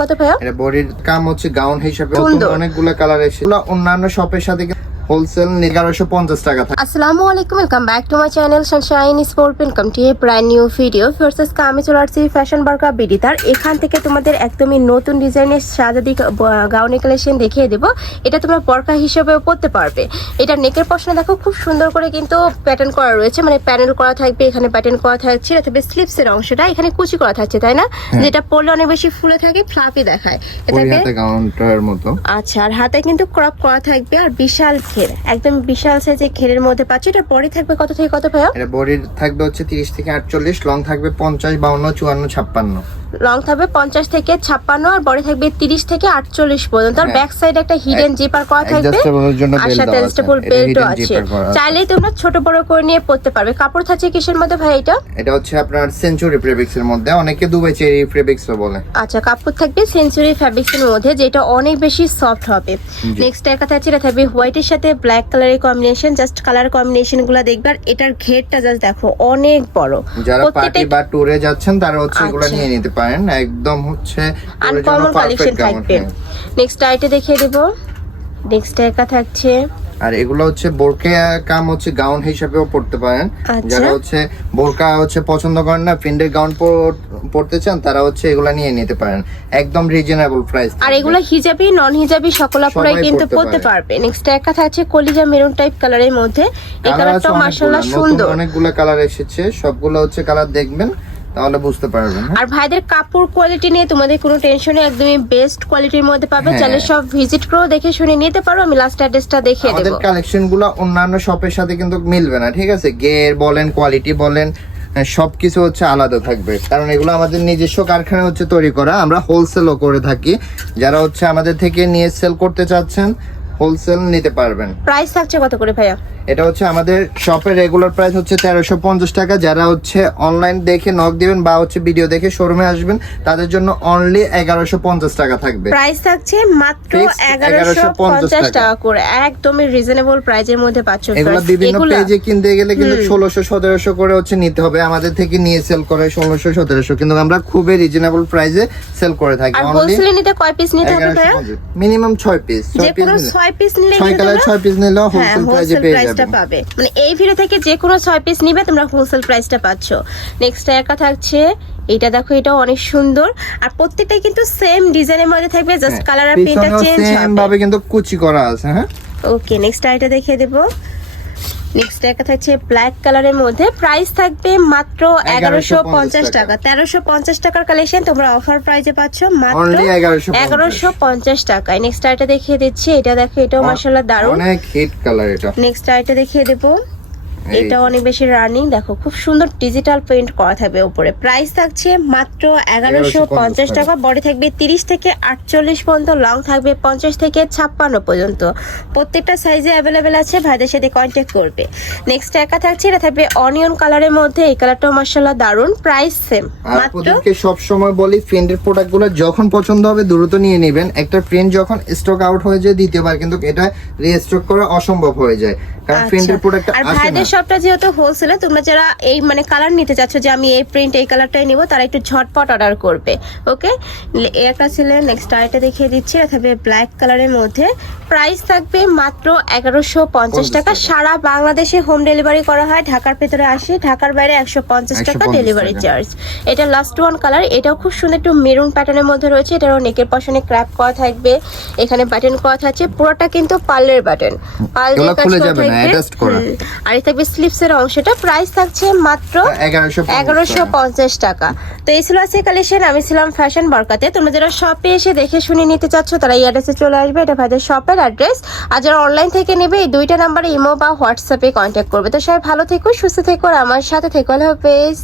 কত ভাইয়া এটা বডির কাম হচ্ছে গাউন হিসাবে। অনেকগুলো কালার এসে অন্যান্য শপের সাথে হোলসেল এগারোশো পঞ্চাশ টাকা থাকে। আসসালামু আলাইকুম welcome back to my channel sunshine sport welcome to a brand new video ফার্সেস আমি চলে আসছি ফ্যাশন বার্কা বিডিতার এখান থেকে তোমাদের একদমই নতুন ডিজাইনের সাজাদি গাউনি কালেকশন দেখিয়ে দেব। এটা তোমরা বরকা হিসেবেও পরতে পারবে। এটা নেকের পশনে দেখো খুব সুন্দর করে কিন্তু প্যাটার্ন করা রয়েছে। মানে প্যানেল করা থাকবে এখানে প্যাটার্ন করা থাকছে এটা থাকবে স্লিপসের অংশটা এখানে কুচি করা থাকছে তাই না? যেটা পরলে অনেক বেশি ফুলে থাকে ফ্লাফি দেখায়। গাউনটার মতো। আচ্ছা আর হাতে কিন্তু ক্রপ করা থাকবে আর বিশাল ঘের একদম বিশাল সাইজের ঘেরের মধ্যে পাচ্ছি। এটা পরে থাকবে কত থেকে কত ভাইয়া? এটা বডির থাকবে হচ্ছে তিরিশ থেকে আটচল্লিশ লং থাকবে পঞ্চাশ, বাউন্ন, চুয়ান্ন, ছাপ্পান্ন। লং থাকবে পঞ্চাশ থেকে ছাপ্পান্ন আর বডি থাকবে তিরিশ থেকে আটচল্লিশ পর্যন্ত। আর। ব্যাক সাইডে একটা হিডেন জিপার করা থাকবে আর সাথে আছে। বেল্টও আছে। চাইলেই তোমরা ছোট বড় করে নিয়ে পড়তে পারবে। কাপড় থাকছে কিসের মধ্যে ভাই এটা? এটা হচ্ছে আপনার সেঞ্চুরি প্রেবিক্স এর মধ্যে। অনেকে দুবাই চেরি প্রেবিক্স বলে। আচ্ছা কাপড় থাকবে সেঞ্চুরি ফ্যাব্রিক্স এর মধ্যে যেটা অনেক বেশি সফট হবে। নেক্সট এর কথা হচ্ছে এটা থাকবে হোয়াইটের সাথে ব্ল্যাক কালারের কম্বিনেশন জাস্ট কালার কম্বিনেশনগুলো দেখবে। আর এটার ঘেরটা জাস্ট দেখো অনেক বড়। যারা পার্টি বা ট্যুরে যাচ্ছেন তারা হচ্ছে এগুলো আচ্ছা। নিয়ে নিতে পারেন একদম হচ্ছে আনকমন কালেকশন থাকবে। নেক্সট আইটে দেখিয়ে দেব। নেক্সট একা থাকছে। আর এগুলো হচ্ছে বোরকা কাম হচ্ছে গাউন হিসাবেও পড়তে পারেন। আচ্ছা। যারা হচ্ছে বোরকা হচ্ছে পছন্দ করেন না প্রিন্টের গাউন পড়তে চান তারা হচ্ছে এগুলা নিয়ে নিতে পারেন। একদম রিজনেবল প্রাইস আর এগুলো হিজাবি নন হিজাবি সকল আপনারাই কিন্তু পড়তে পারবে। নেক্সট একা থাকছে কলিজা মেরুন টাইপ কালারের মধ্যে। এই কালারটা মাশাআল্লাহ সুন্দর। অনেকগুলো কালার এসেছে। সবগুলো হচ্ছে কালার দেখবেন। তাহলে বুঝতে পারবেন হ্যাঁ? আর ভাইদের কাপড় কোয়ালিটি নিয়ে তোমাদের কোনো টেনশনে একদমই বেস্ট কোয়ালিটির মধ্যে পাবে। হ্যাঁ। চাইলে সব ভিজিট করেও দেখে শুনে নিতে পারো আমি লাস্ট অ্যাড্রেসটা দেখিয়ে আমাদের দেবো। কালেকশনগুলো অন্যান্য শপের সাথে কিন্তু মিলবে না ঠিক আছে? গের বলেন কোয়ালিটি বলেন হ্যাঁ, সবকিছু হচ্ছে আলাদা থাকবে। কারণ এগুলো আমাদের নিজস্ব কারখানা হচ্ছে তৈরি করা। আমরা হোলসেলও করে থাকি। যারা হচ্ছে আমাদের থেকে নিয়ে সেল করতে চাচ্ছেন হোলসেল নিতে পারবেন। প্রাইস থাকছে কত করে ভাইয়া? এটা হচ্ছে আমাদের শপের রেগুলার প্রাইস হচ্ছে তেরোশো পঞ্চাশ টাকা। যারা হচ্ছে অনলাইন দেখে নক দিবেন বা হচ্ছে ভিডিও দেখে শোরুমে আসবেন তাদের জন্য অনলি এগারোশো পঞ্চাশ টাকা থাকবে। প্রাইস থাকছে মাত্র এগারোশো পঞ্চাশ টাকা। করে। একদমই রিজনেবল প্রাইস এর মধ্যে পাচ্ছ এগুলো বিভিন্ন পেজে কিনতে গেলে কিন্তু ষোলোশো সতেরোশো করে হচ্ছে নিতে হবে। আমাদের থেকে নিয়ে সেল করে ষোলোশো সতেরোশো। কিন্তু আমরা খুবই রিজনেবল প্রাইসে সেল করে থাকি। অনলি নিতে কয় পিস নিতে হবে মিনিমাম ছয় পিস ছয় পিস 6 পিস নিলে 6 কালার 6 পিস নিলে হোলসেল প্রাইসে পেয়ে যাবে। পাবে। মানে এই ভিডিও থেকে যে কোনো 6 পিস নিবে তোমরা হোলসেল প্রাইসটা পাচ্ছ। নেক্সট একা থাকছে এটা দেখো এটা অনেক সুন্দর। আর প্রত্যেকটা কিন্তু সেম ডিজাইনের মধ্যে থাকবে জাস্ট হ্যাঁ, কালার আর প্রিন্টটা চেঞ্জ হবে। সেম ভাবে কিন্তু কুচি করা আছে হ্যাঁ? ওকে নেক্সট আইটা দেখিয়ে দেবো। নেক্সট একটা থাকছে ব্ল্যাক কালারের মধ্যে। প্রাইস থাকবে মাত্র এগারোশো পঞ্চাশ 1150 টাকা। তেরোশো পঞ্চাশ টাকার কালেকশন তোমরা অফার প্রাইসে পাচ্ছ মাত্র 1150 এগারোশো পঞ্চাশ। টাকায়। নেক্সট আইটা দেখিয়ে দিচ্ছি। এটা দেখো এটাও মাসাল্লাহ দারুণ। অনেক হিট কালার এটা। নেক্সট আইটা দেখিয়ে দেবো। এটা অনেক বেশি রানিং দেখো খুব সুন্দর ডিজিটাল প্রিন্ট করা থাকবে উপরে। প্রাইস থাকছে মাত্র এগারোশো পঞ্চাশ টাকা। বডি থাকবে তিরিশ থেকে আটচল্লিশ পর্যন্ত লং থাকবে পঞ্চাশ থেকে ছাপ্পান্ন পর্যন্ত। প্রত্যেকটা সাইজে অ্যাভেলেবেল আছে ভাইদের সাথে কন্ট্যাক্ট করবে। নেক্সট একা থাকছে এটা থাকবে অনিয়ন কালারের মধ্যে এই কালারটাও মার্শাল্লাহ দারুণ প্রাইস সেম আর মাত্র ওদেরকে সব সময় বলি প্রিন্টের প্রোডাক্টগুলো যখন পছন্দ হবে দ্রুত নিয়ে নেবেন। একটা প্রিন্ট যখন স্টক আউট হয়ে যায় দ্বিতীয়বার কিন্তু এটা রিস্টক করা অসম্ভব হয়ে যায়। কারণ আচ্ছা। প্রিন্টের প্রোডাক্ট আর আসে না। শপটা যেহেতু হোলসেলে তোমরা যারা এই মানে কালার নিতে চাচ্ছ যে আমি এই প্রিন্ট এই কালারটাই নিব তারা একটু ঝটপট অর্ডার করবে ওকে একটা ছিল নেক্সট আইটা দেখিয়ে দিচ্ছি থাকবে ব্ল্যাক কালারের মধ্যে প্রাইস থাকবে মাত্র এগারোশো পঞ্চাশ টাকা। সারা বাংলাদেশে হোম ডেলিভারি করা হয় ঢাকার ভেতরে আসে ঢাকার বাইরে একশো পঞ্চাশ টাকা ডেলিভারি চার্জ এটা লাস্ট ওয়ান কালার এটাও খুব সুন্দর একটু মেরুন প্যাটার্নের মধ্যে রয়েছে এটারও নেকের পশনে ক্র্যাপ করা থাকবে এখানে বাটন করা থাকছে পুরোটা কিন্তু পার্লের বাটন। হুম। আর থাকবে স্লিপস এর অংশটা প্রাইস থাকছে মাত্র এগারোশো এগারোশো পঞ্চাশ টাকা। তো এই ছিল আজকে কালেকশন আমি ছিলাম ফ্যাশন বরকাতে। তোমরা যারা শপে এসে দেখে শুনে নিতে চাচ্ছ তারা এই অ্যাড্রেসে চলে আসবে। এটা ভাইদের শপের অ্যাড্রেস আর যারা অনলাইন থেকে নেবে এই দুইটা নাম্বারে ইমো বা হোয়াটসঅ্যাপে কন্ট্যাক্ট করবে। তো সবাই ভালো থেকো সুস্থ থেকো আর আমার সাথে থেকো। আল্লাহ হাফেজ।